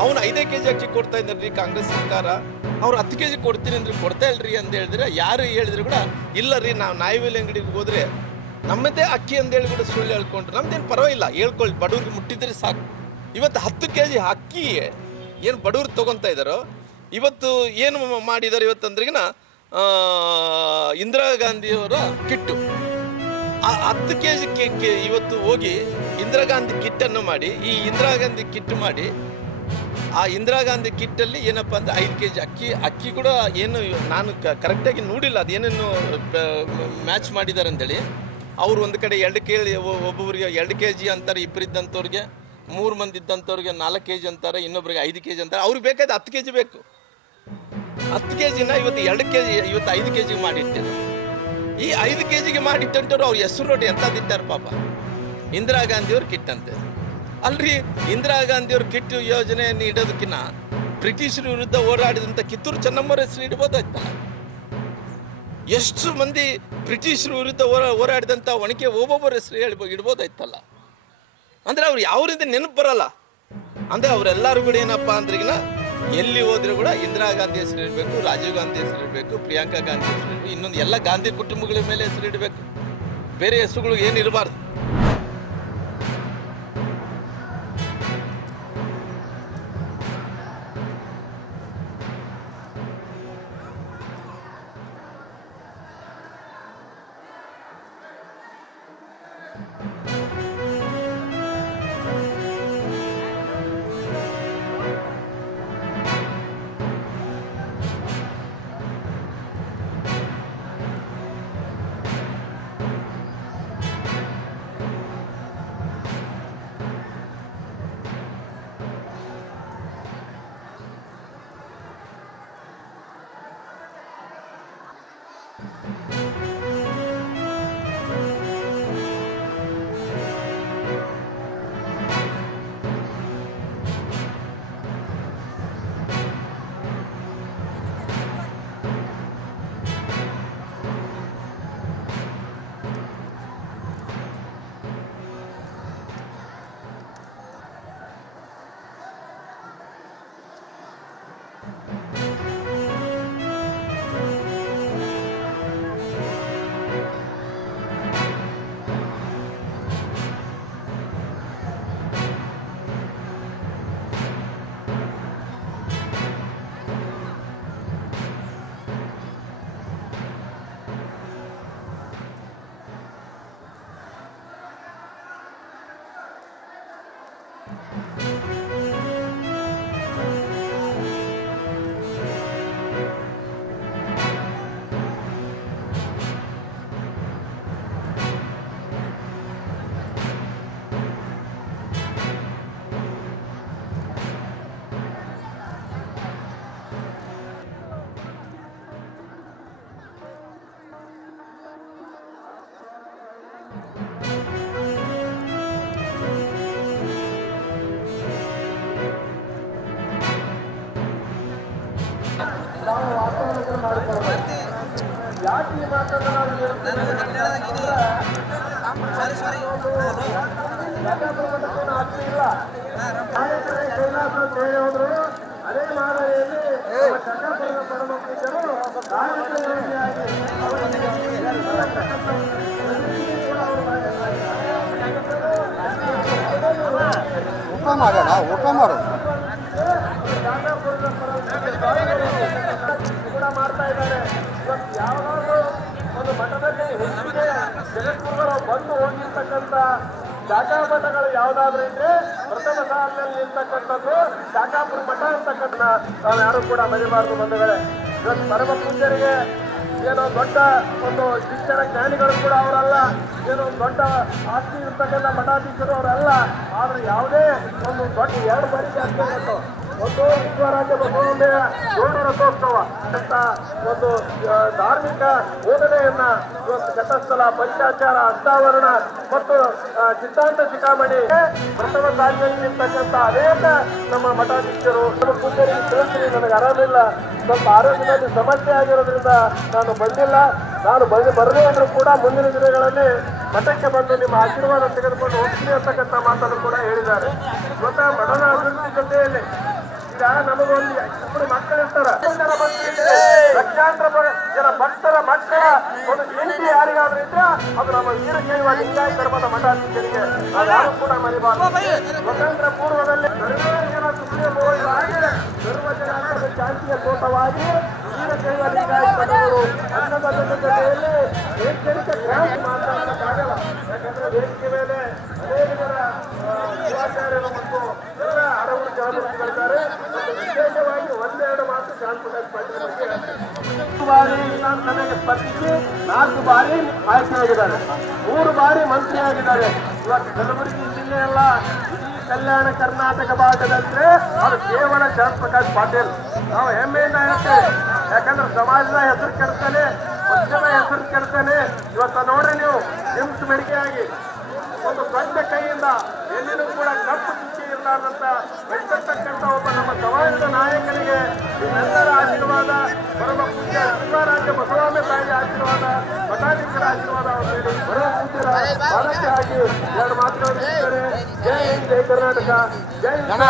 ಅವನು 5 kg ಅಕ್ಕಿ ಕೊಡ್ತಾ ಇದ್ದಾರೆ ರೀ ಕಾಂಗ್ರೆಸ್ ಸರ್ಕಾರ. ಅವ್ರು 10 kg ಕೊಡ್ತೀನಿ ಅಂದ್ರೆ ಕೊಡ್ತಾ ಇಲ್ರಿ ಅಂತ ಹೇಳಿದ್ರೆ, ಯಾರು ಹೇಳಿದ್ರು ಕೂಡ ಇಲ್ಲ ರೀ, ನಾವು ನಾಯಿವೇಲಿ ಅಂಗಡಿಗೆ ಹೋದ್ರೆ ನಮ್ಮದೇ ಅಕ್ಕಿ ಅಂತೇಳಿ ಕೂಡ ಸುಳ್ಳು ಹೇಳ್ಕೊಂಡ್ರು. ನಮ್ದೇನು ಪರವಾಗಿಲ್ಲ, ಹೇಳ್ಕೊಳ್ಳಿ, ಬಡವ್ರಿಗೆ ಮುಟ್ಟಿದ್ರೆ ಸಾಕು. ಇವತ್ತು 10 kg ಅಕ್ಕಿ ಏನು ಬಡವ್ರು ತೊಗೊತಾ ಇದ್ದಾರೋ, ಇವತ್ತು ಏನು ಮಾಡಿದ್ದಾರೆ ಇವತ್ತಂದ್ರಿಗಿನ ಇಂದಿರಾ ಗಾಂಧಿಯವರ ಕಿಟ್ಟು ಆ 10 kg ಇವತ್ತು ಹೋಗಿ ಇಂದಿರಾ ಗಾಂಧಿ ಕಿಟ್ಟನ್ನು ಮಾಡಿ, ಈ ಇಂದಿರಾ ಗಾಂಧಿ ಕಿಟ್ ಮಾಡಿ, ಆ ಇಂದಿರಾ ಗಾಂಧಿ ಕಿಟ್ಟಲ್ಲಿ ಏನಪ್ಪ ಅಂದರೆ 5 kg ಅಕ್ಕಿ ಕೂಡ ಏನು ನಾನು ಕರೆಕ್ಟಾಗಿ ನೋಡಿಲ್ಲ, ಅದೇನೇನು ಮ್ಯಾಚ್ ಮಾಡಿದ್ದಾರೆ ಅಂತೇಳಿ. ಅವರು ಒಂದು ಕಡೆ 2 kg, ಒಬ್ಬೊಬ್ಬರಿಗೆ 2 kg ಅಂತಾರೆ, ಇಬ್ಬರಿದ್ದಂಥವ್ರಿಗೆ 3 ಮಂದಿ ಇದ್ದಂಥವ್ರಿಗೆ 4 kg ಅಂತಾರೆ, ಇನ್ನೊಬ್ಬರಿಗೆ 5 kg ಅಂತಾರೆ. ಅವ್ರಿಗೆ ಬೇಕಾದ 10 kg ಬೇಕು. 10 kgನ ಇವತ್ತು 2 kg, ಇವತ್ತು 5 kg ಮಾಡಿಟ್ಟಿದ್ರು. ಈ 5 kgಗೆ ಮಾಡಿಟ್ಟಂಥವ್ರು ಅವ್ರ ಹೆಸರು ನೋಡಿ ಎಂಥದ್ದಿದ್ದಾರೆ ಪಾಪ. ಇಂದಿರಾ ಗಾಂಧಿಯವ್ರ ಕಿಟ್ ಅಂತೆ ಅಲ್ರಿ. ಇಂದಿರಾ ಗಾಂಧಿಯವ್ರ ಕಿಟ್ ಯೋಜನೆಯನ್ನು ಇಡೋದಕ್ಕಿಂತ ಬ್ರಿಟಿಷರ ವಿರುದ್ಧ ಹೋರಾಡಿದಂಥ ಕಿತ್ತೂರು ಚೆನ್ನಮ್ಮರ ಹೆಸರು ಇಡ್ಬೋದಾಯ್ತಲ್ಲ. ಎಷ್ಟು ಮಂದಿ ಬ್ರಿಟಿಷರ ವಿರುದ್ಧ ಹೋರಾಡಿದಂಥ ಒಣಕೆ ಒಬ್ಬೊಬ್ಬರ ಹೆಸರು ಇಡ್ಬೋದಾಯ್ತಲ್ಲ. ಅಂದರೆ ಅವ್ರು ಯಾವ ರೀತಿ ನೆನಪು ಬರಲ್ಲ. ಅಂದರೆ ಅವರೆಲ್ಲರೂ ಕೂಡ ಏನಪ್ಪ ಅಂದ್ರಿಗಿನ ಎಲ್ಲಿ ಹೋದ್ರೆ ಕೂಡ ಇಂದಿರಾ ಗಾಂಧಿ ಹೆಸರು ಇಡಬೇಕು, ರಾಜೀವ್ ಗಾಂಧಿ ಹೆಸರು ಇಡಬೇಕು, ಪ್ರಿಯಾಂಕಾ ಗಾಂಧಿ ಹೆಸರು ಇಡಬೇಕು, ಇನ್ನೊಂದು ಎಲ್ಲ ಗಾಂಧಿ ಕುಟುಂಬಗಳ ಮೇಲೆ ಹೆಸರು ಇಡಬೇಕು, ಬೇರೆ ಹೆಸರುಗಳು ಏನು ಇರಬಾರ್ದು. ಅದೇ ಮಾದರಿಯಲ್ಲಿ ಚನ್ನಪುರದ ಪರಮಪೂಜ್ಯರು ಊಟ ಮಾಡೋಣ, ಊಟ ಮಾಡು ಕೂಡ ಮಾಡ್ತಾ ಇದ್ದಾರೆ. ಇವತ್ತು ಯಾವಾಗಲೂ ಒಂದು ಮಠದಲ್ಲಿ ಹೆಚ್ಚಿಗೆ ಜಗದ್ಗುರುಗಳು ಬಂದು ಹೋಗಿರ್ತಕ್ಕಂಥ ಶಾಖಾಮಠಗಳು ಯಾವುದಾದ್ರೂ ಇದ್ರೆ ಪ್ರಥಮ ಸಾಲಿನಲ್ಲಿ ನಿಲ್ತಕ್ಕಂಥದ್ದು ಶಾಖಾಪುರ ಮಠ ಅಂತಕ್ಕಂಥ ನಾವು ಯಾರು ಕೂಡ ಮರಿಬಾರದು ಬಂಧುಗಳೇ. ಇವತ್ತು ಪರಮ ಪೂಜ್ಯರಿಗೆ ಏನೋ ದೊಡ್ಡ ಒಂದು ಶಿಕ್ಷಣ ಜ್ಞಾನಿಗಳು ಕೂಡ ಅವರಲ್ಲ, ಏನೋ ದೊಡ್ಡ ಆಸ್ತಿ ಇರ್ತಕ್ಕಂಥ ಮಠಾಧೀಶರು ಅವರಲ್ಲ. ಆದ್ರೆ ಯಾವುದೇ ಒಂದು ದೊಡ್ಡ 2 ಬಾರಿಗೆ ಆಗ್ತಕ್ಕಂಥ ಒಂದು ವಿಶ್ವರಾಜ್ಯ ಬಸವಣ್ಣೆಯ ಜೋಡ ರಥೋತ್ಸವ ಅಂತ ಒಂದು ಧಾರ್ಮಿಕ ಬೋಧನೆಯನ್ನ ಇವತ್ತು ಘಟಸ್ಥಲ, ಪಂಚಾಚಾರ, ಅಷ್ಟಾವರಣ ಮತ್ತು ಸಿದ್ಧಾಂತ ಶಿಖಾಮಣಿ ಪ್ರಥಮ ಸಾಲಿನಲ್ಲಿ ನಿಂತಕ್ಕಂಥ ಅನೇಕ ನಮ್ಮ ಮಠಾಧೀಶರು ಪೂಜಾರಿಗೆ ತಿಳಿಸ್ತೀನಿ, ನನಗೆ ಆರಾಮಿಲ್ಲ, ಸ್ವಲ್ಪ ಆರೋಗ್ಯದಲ್ಲಿ ಸಮಸ್ಯೆ ಆಗಿರೋದ್ರಿಂದ ನಾನು ಬಂದಿಲ್ಲ. ನಾನು ಬರದೇ ಅಂದ್ರೂ ಕೂಡ ಮುಂದಿನ ದಿನಗಳಲ್ಲಿ ಮಠಕ್ಕೆ ಬಂದು ನಿಮ್ಮ ಆಶೀರ್ವಾದ ತೆಗೆದುಕೊಂಡು ಹೋಗ್ತೀನಿ ಅಂತಕ್ಕಂಥ ಮಾತನ್ನು ಕೂಡ ಹೇಳಿದ್ದಾರೆ. ಇವತ್ತು ಮಠದ ಅಭಿವೃದ್ಧಿ ಜೊತೆಯಲ್ಲಿ ನಮಗೊಂದು ಇಬ್ಬರು ಮಕ್ಕಳು ಇರ್ತಾರೆ, ಲಕ್ಷಾಂತರ ಜನ ಭಕ್ತರ ಮಕ್ಕಳ ಒಂದು ಹೆಂಡತಿ ಯಾರಿಗಾದ್ರೂ ಇದ್ರೆ ಅದು ನಮ್ಮ ವೀರಶೈವ ಲಿಂಗಾಯತ ಧರ್ಮದ ಮಠಾಧೀಶರಿಗೆ ಯಾರು ಕೂಡ ಮರಿಬಾರದು. ಸ್ವತಂತ್ರ ಪೂರ್ವದಲ್ಲಿ ಸರ್ವಜನಾಂಗದ ಶಾಂತಿಯ ತೋಟವಾಗಿ ವೀರಶೈವ ಲಿಂಗಾಯತ ಧರ್ಮಗಳು ಅನ್ನದ ಜೊತೆಯಲ್ಲಿ ಎಚ್ಚರಿಕೆ ಕ್ರಾಂತಿ ಮಾತಾಡಕ್ಕಾಗಲ್ಲ. ಯಾಕಂದ್ರೆ ವೇದಿಕೆ ಮೇಲೆ ಅನೇಕ ಜನ ಯುವಾಚಾರ್ಯರು ಮತ್ತು ಎಲ್ಲ ಹಲವರು ಜಾಗೃತಿಗಳಿದ್ದಾರೆ. ಮತ್ತು ವಿಶೇಷವಾಗಿ ಒಂದೆರಡು ಮಾತು ಶಾಂತರಾಜ್ ಪಾಟೀಲ್ ಬಗ್ಗೆ ಬಾರಿ ವಿಧಾನಸಭೆಗೆ ಸ್ಪರ್ಧಿಸಿ 4 ಬಾರಿ ಆಯ್ಕೆಯಾಗಿದ್ದಾರೆ, 3 ಬಾರಿ ಮಂತ್ರಿಯಾಗಿದ್ದಾರೆ. ಇವತ್ತು ಕಲಬುರಗಿ ಜಿಲ್ಲೆಯಲ್ಲ, ಇಡೀ ಕಲ್ಯಾಣ ಕರ್ನಾಟಕ ಭಾಗದಂದ್ರೆ ಅದು ಕೇವಲ ಶಾಂತಪ್ರಕಾಶ್ ಪಾಟೀಲ್. ನಾವು ಹೆಮ್ಮೆಯಿಂದ ಹೇಳ್ತೇವೆ, ಯಾಕಂದ್ರೆ ಸಮಾಜದ ಹೆಸರು ಕೆಡ್ತಾನೆ, ಪಕ್ಷದ ಹೆಸರು ಕೆಡ್ತಾನೆ. ಇವತ್ತು ನೋಡ್ರಿ ನೀವು ನಿಮ್ಸ್ ಮೆಡಿಕೆಯಾಗಿ ಒಂದು ದೊಡ್ಡ ಕೈಯಿಂದ ಎಲ್ಲಿನೂ ಕೂಡ ಕಪ್ಪು ಚುಕ್ಕಿ ಇರಲಾರ್ದಂತ ಬೆಳೆದಿರ್ತಕ್ಕಂಥ ಒಬ್ಬ ನಮ್ಮ ಸಮಾಜದ ನಾಯಕನಿಗೆ ನಿಮ್ಮೆಲ್ಲರ ಆಶೀರ್ವಾದ, ಪರಮ ಪೂಜ್ಯ ಶಿವರಾಜ್ಯ ಬಸವಾಮೆ ತಾಯಿಯ ಆಶೀರ್ವಾದ, ಮಠಾಧೀಶರ ಆಶೀರ್ವಾದ ಅವರ ಮೇಲೆ ಬರುವ ಪೂಜ್ಯರ ಪಾದಕ್ಕೆ ಹಾಕಿ 2 ಮಾತುಗಳನ್ನು ಹೇಳ್ತಾರೆ. ಜೈ ಹಿಂದ್, ಜೈ ಕರ್ನಾಟಕ, ಜೈ ಹಿಂದ್.